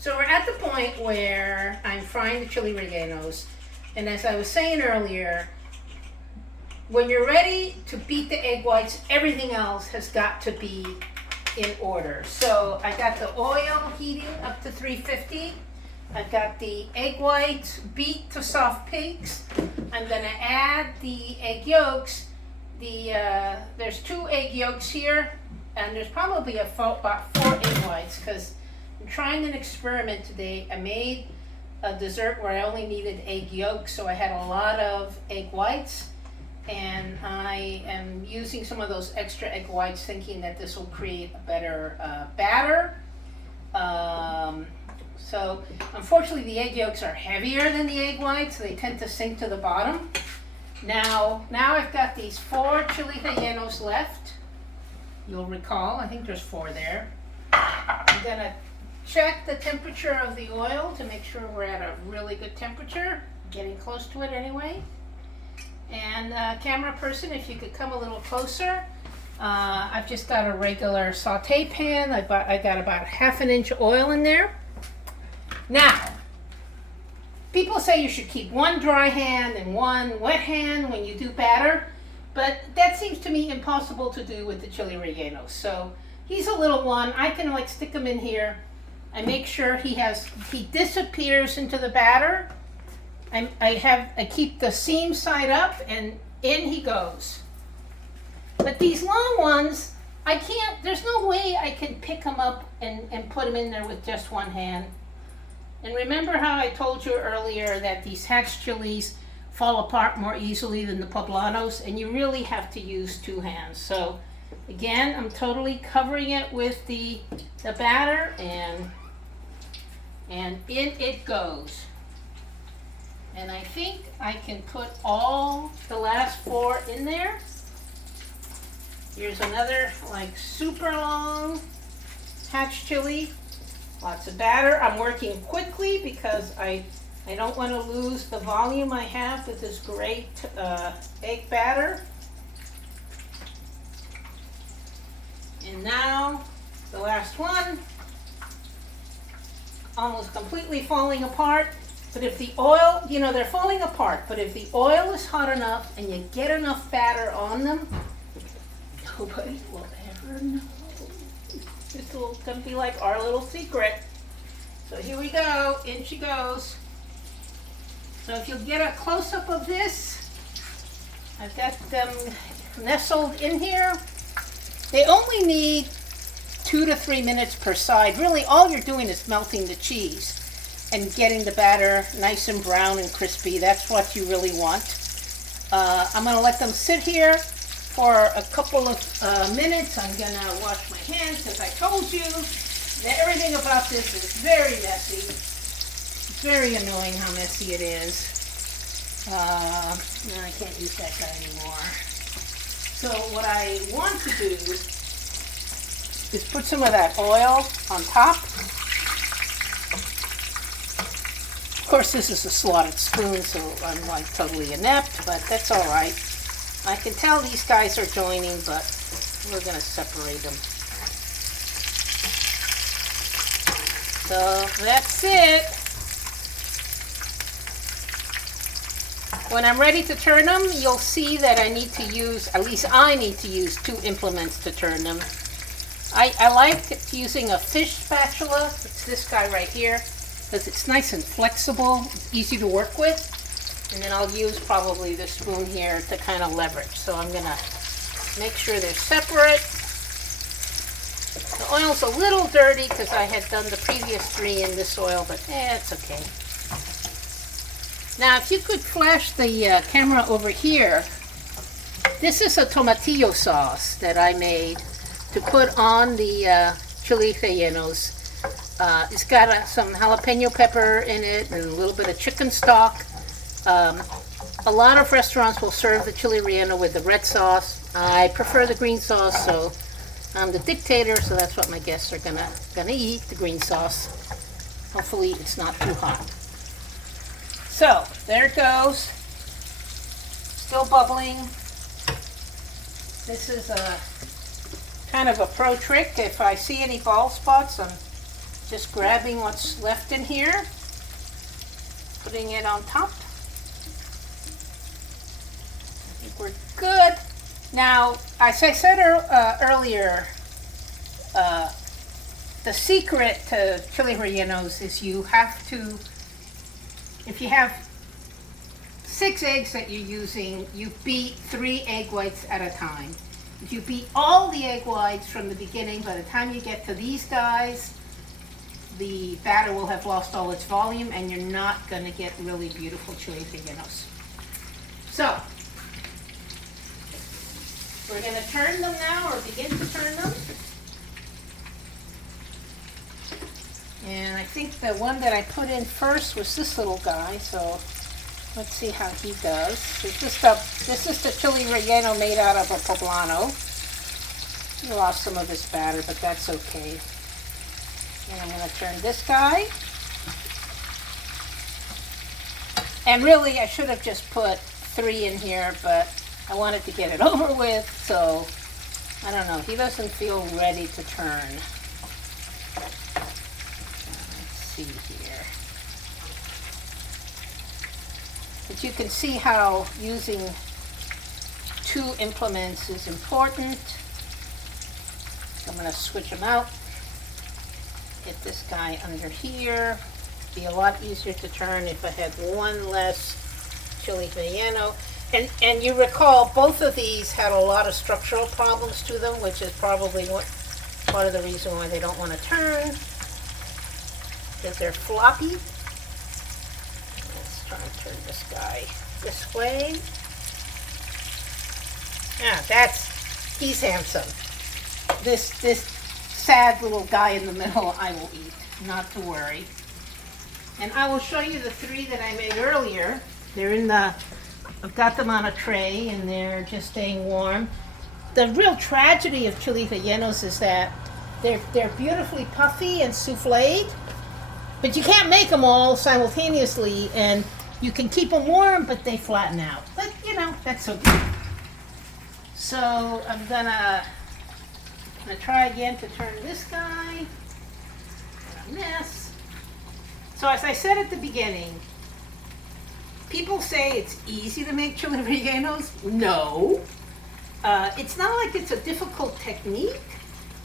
So we're at the point where I'm frying the chili rellenos, and as I was saying earlier, when you're ready to beat the egg whites, everything else has got to be in order. So I got the oil heating up to 350. I've got the egg whites beat to soft peaks. I'm gonna add the egg yolks. There's 2 egg yolks here, and there's probably about 4 egg whites, because I'm trying an experiment today. I made a dessert where I only needed egg yolks, so I had a lot of egg whites, and I am using some of those extra egg whites thinking that this will create a better batter. So unfortunately the egg yolks are heavier than the egg whites, so they tend to sink to the bottom. Now I've got these 4 chili rellenos left. You'll recall, I think there's 4 there. I'm gonna check the temperature of the oil to make sure we're at a really good temperature, getting close to it anyway. And camera person, if you could come a little closer. I've just got a regular saute pan. I got about 1/2 inch oil in there. Now, people say you should keep 1 dry hand and 1 wet hand when you do batter, but that seems to me impossible to do with the chili rellenos. So he's a little one. I can like stick him in here. I make sure he disappears into the batter. I keep the seam side up, and in he goes. But these long ones, I can't, there's no way I can pick them up and put them in there with just 1 hand. And remember how I told you earlier that these hatch chilies fall apart more easily than the poblanos, and you really have to use 2 hands. So again, I'm totally covering it with the batter, and in it goes. And I think I can put all the last 4 in there. Here's another like super long hatch chili. Lots of batter. I'm working quickly because I don't want to lose the volume I have with this great egg batter. And now the last one, almost completely falling apart. But if the oil, they're falling apart, but if the oil is hot enough and you get enough batter on them, nobody will ever know. This will gonna be like our little secret. So here we go, in she goes. So if you'll get a close-up of this, I've got them nestled in here. They only need 2 to 3 minutes per side. Really, all you're doing is melting the cheese and getting the batter nice and brown and crispy. That's what you really want. I'm gonna let them sit here for a couple of minutes. I'm gonna wash my hands, because I told you that everything about this is very messy. It's very annoying how messy it is. No, I can't use that guy anymore. So what I want to do is put some of that oil on top. Of course, this is a slotted spoon, so I'm like totally inept, but that's all right. I can tell these guys are joining, but we're going to separate them. So that's it. When I'm ready to turn them, you'll see that I need to use, at least I need to use 2 implements to turn them. I like using a fish spatula. It's this guy right here, because it's nice and flexible, it's easy to work with. And then I'll use probably this spoon here to kind of leverage. So I'm gonna make sure they're separate. The oil's a little dirty because I had done the previous 3 in this oil, but it's okay. Now, if you could flash the camera over here, this is a tomatillo sauce that I made to put on the chili rellenos. It's got some jalapeno pepper in it and a little bit of chicken stock. A lot of restaurants will serve the chili relleno with the red sauce. I prefer the green sauce, so I'm the dictator, so that's what my guests are gonna eat, the green sauce. Hopefully it's not too hot. So there it goes, still bubbling. This is a kind of a pro trick. If I see any bald spots, I'm just grabbing what's left in here, putting it on top. I think we're good. Now, as I said earlier, the secret to chili rellenos is you have to, if you have 6 eggs that you're using, you beat 3 egg whites at a time. If you beat all the egg whites from the beginning, by the time you get to these guys, the batter will have lost all its volume and you're not going to get really beautiful chili rellenos. So, we're going to turn them now, or begin to turn them. And I think the one that I put in first was this little guy, so let's see how he does. This is the chili relleno made out of a poblano. He lost some of his batter, but that's okay. And I'm going to turn this guy. And really, I should have just put 3 in here, but I wanted to get it over with, so I don't know. He doesn't feel ready to turn. Let's see here. But you can see how using 2 implements is important. I'm going to switch them out. Get this guy under here. Be a lot easier to turn if I had 1 less chili relleno. And you recall both of these had a lot of structural problems to them, which is probably part of the reason why they don't want to turn, because they're floppy. Let's try and turn this guy this way. Yeah, he's handsome. This sad little guy in the middle I will eat, not to worry. And I will show you the 3 that I made earlier. They're in the, I've got them on a tray and they're just staying warm. The real tragedy of chili rellenos is that they're beautifully puffy and souffled, but you can't make them all simultaneously, and you can keep them warm, but they flatten out. But you know, that's okay. So I'm gonna try again to turn this guy. What a mess. So as I said at the beginning, people say it's easy to make chili rellenos. No. It's not like it's a difficult technique,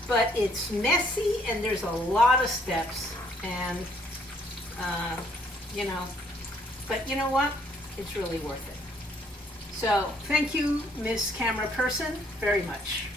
but it's messy and there's a lot of steps. And, but you know what? It's really worth it. So thank you, Miss Camera Person, very much.